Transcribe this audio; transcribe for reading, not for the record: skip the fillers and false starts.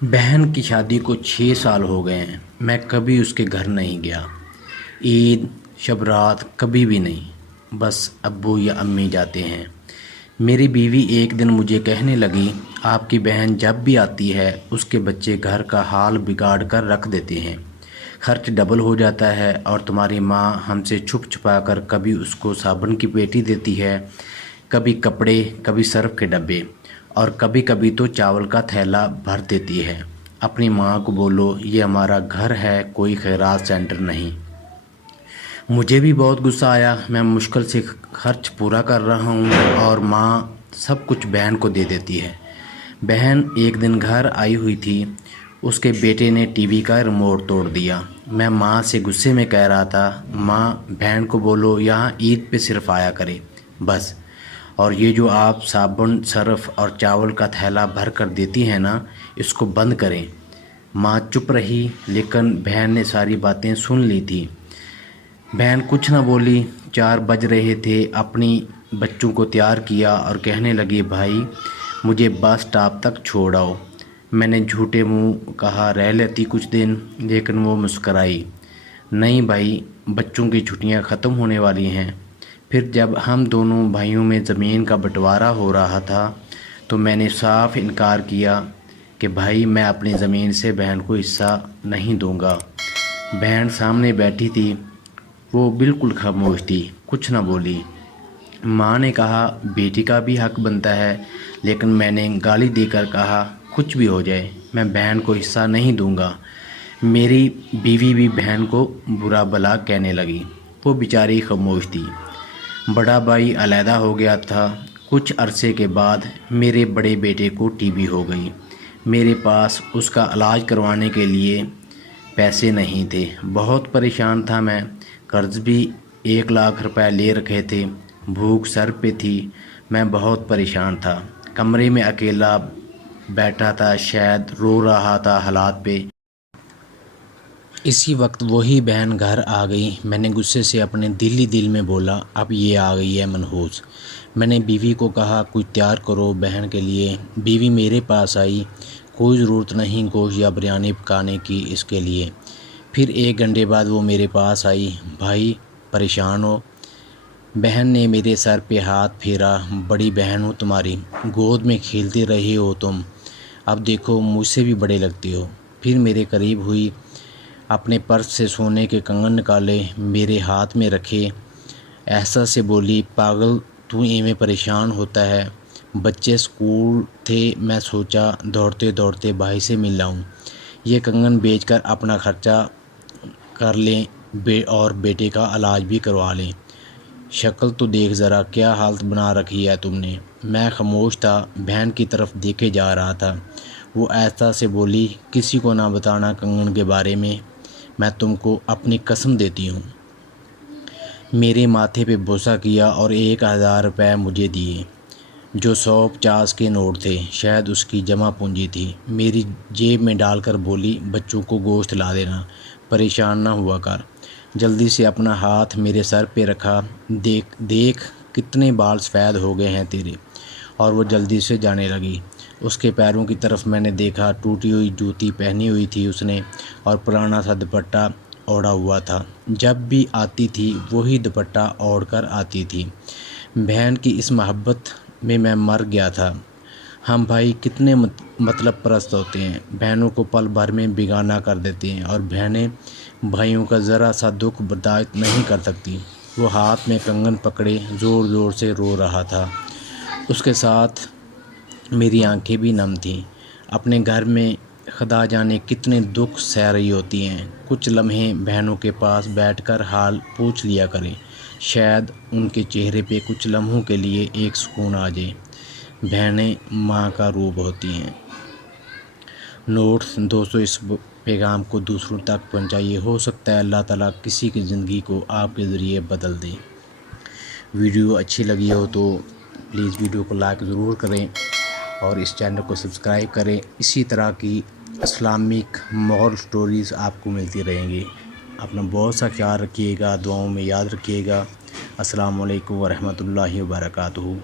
बहन की शादी को 6 साल हो गए हैं। मैं कभी उसके घर नहीं गया। ईद शब रात कभी भी नहीं। बस अब्बू या अम्मी जाते हैं। मेरी बीवी एक दिन मुझे कहने लगी, आपकी बहन जब भी आती है उसके बच्चे घर का हाल बिगाड़ कर रख देते हैं। खर्च डबल हो जाता है और तुम्हारी माँ हमसे छुप छुपा कर कभी उसको साबुन की पेटी देती है, कभी कपड़े, कभी सर्फ के डब्बे और कभी कभी तो चावल का थैला भर देती है। अपनी माँ को बोलो ये हमारा घर है, कोई खैरात सेंटर नहीं। मुझे भी बहुत गुस्सा आया। मैं मुश्किल से खर्च पूरा कर रहा हूँ और माँ सब कुछ बहन को दे देती है। बहन एक दिन घर आई हुई थी। उसके बेटे ने टीवी का रिमोट तोड़ दिया। मैं माँ से गुस्से में कह रहा था, माँ बहन को बोलो यहाँ ईद पे सिर्फ आया करे बस। और ये जो आप साबुन, सर्फ और चावल का थैला भर कर देती हैं ना, इसको बंद करें। माँ चुप रही, लेकिन बहन ने सारी बातें सुन ली थी। बहन कुछ न बोली। 4 बज रहे थे। अपनी बच्चों को तैयार किया और कहने लगी, भाई मुझे बस स्टॉप तक छोड़ आओ। मैंने झूठे मुंह कहा, रह लेती कुछ दिन, लेकिन वो मुस्कराई। नहीं भाई, बच्चों की छुट्टियां ख़त्म होने वाली हैं। फिर जब हम दोनों भाइयों में ज़मीन का बंटवारा हो रहा था तो मैंने साफ इनकार किया कि भाई मैं अपनी ज़मीन से बहन को हिस्सा नहीं दूंगा। बहन सामने बैठी थी। वो बिल्कुल खामोश थी, कुछ न बोली। माँ ने कहा, बेटी का भी हक बनता है, लेकिन मैंने गाली देकर कहा, कुछ भी हो जाए मैं बहन को हिस्सा नहीं दूंगा। मेरी बीवी भी बहन को बुरा भला कहने लगी। वो बेचारी खामोश थी। बड़ा भाई अलहदा हो गया था। कुछ अरसे के बाद मेरे बड़े बेटे को टीबी हो गई। मेरे पास उसका इलाज करवाने के लिए पैसे नहीं थे। बहुत परेशान था मैं। कर्ज़ भी 1 लाख रुपए ले रखे थे। भूख सर पे थी। मैं बहुत परेशान था। कमरे में अकेला बैठा था, शायद रो रहा था हालात पे। इसी वक्त वही बहन घर आ गई। मैंने गुस्से से अपने दिल ही दिल में बोला, अब ये आ गई है मनहूस। मैंने बीवी को कहा, कुछ तैयार करो बहन के लिए। बीवी मेरे पास आई, कोई ज़रूरत नहीं गोश्त या बिरयानी पकाने की इसके लिए। फिर 1 घंटे बाद वो मेरे पास आई, भाई परेशान हो? बहन ने मेरे सर पे हाथ फेरा, बड़ी बहन हूँ तुम्हारी, गोद में खेलते रहे हो तुम, अब देखो मुझसे भी बड़े लगते हो। फिर मेरे करीब हुई, अपने पर्स से सोने के कंगन निकाले, मेरे हाथ में रखे, ऐसा से बोली, पागल तू इवें परेशान होता है? बच्चे स्कूल थे, मैं सोचा दौड़ते दौड़ते भाई से मिल आऊँ, ये कंगन बेचकर अपना खर्चा कर लें और बेटे का इलाज भी करवा लें। शक्ल तो देख ज़रा, क्या हालत बना रखी है तुमने। मैं खामोश था, बहन की तरफ देखे जा रहा था। वो ऐसा से बोली, किसी को ना बताना कंगन के बारे में, मैं तुमको अपनी कसम देती हूँ। मेरे माथे पे बोसा किया और 1000 रुपये मुझे दिए, जो 150 के नोट थे, शायद उसकी जमा पूंजी थी। मेरी जेब में डालकर बोली, बच्चों को गोश्त ला देना, परेशान ना हुआ कर। जल्दी से अपना हाथ मेरे सर पे रखा, देख देख कितने बाल सफ़ेद हो गए हैं तेरे। और वो जल्दी से जाने लगी। उसके पैरों की तरफ मैंने देखा, टूटी हुई जूती पहनी हुई थी उसने और पुराना सा दुपट्टा ओढ़ा हुआ था। जब भी आती थी वही दुपट्टा ओढ़ कर आती थी। बहन की इस मोहब्बत में मैं मर गया था। हम भाई कितने मतलब परस्त होते हैं, बहनों को पल भर में बेगाना कर देते हैं और बहनें भाइयों का ज़रा सा दुख बर्दाश्त नहीं कर सकती। वो हाथ में कंगन पकड़े ज़ोर ज़ोर से रो रहा था। उसके साथ मेरी आंखें भी नम थीं। अपने घर में खुदा जाने कितने दुख सह रही होती हैं। कुछ लम्हे बहनों के पास बैठकर हाल पूछ लिया करें, शायद उनके चेहरे पे कुछ लम्हों के लिए एक सुकून आ जाए। बहनें माँ का रूप होती हैं। नोट्स दोस्तों, इस पैगाम को दूसरों तक पहुँचाइए। हो सकता है अल्लाह ताला किसी की ज़िंदगी को आपके ज़रिए बदल दे। वीडियो अच्छी लगी हो तो प्लीज़ वीडियो को लाइक ज़रूर करें और इस चैनल को सब्सक्राइब करें। इसी तरह की इस्लामिक मॉरल स्टोरीज़ आपको मिलती रहेंगी। अपना बहुत सा ख्याल रखिएगा, दुआओं में याद रखिएगा। अस्सलाम वालेकुम व रहमतुल्लाहि व बरकातुहू।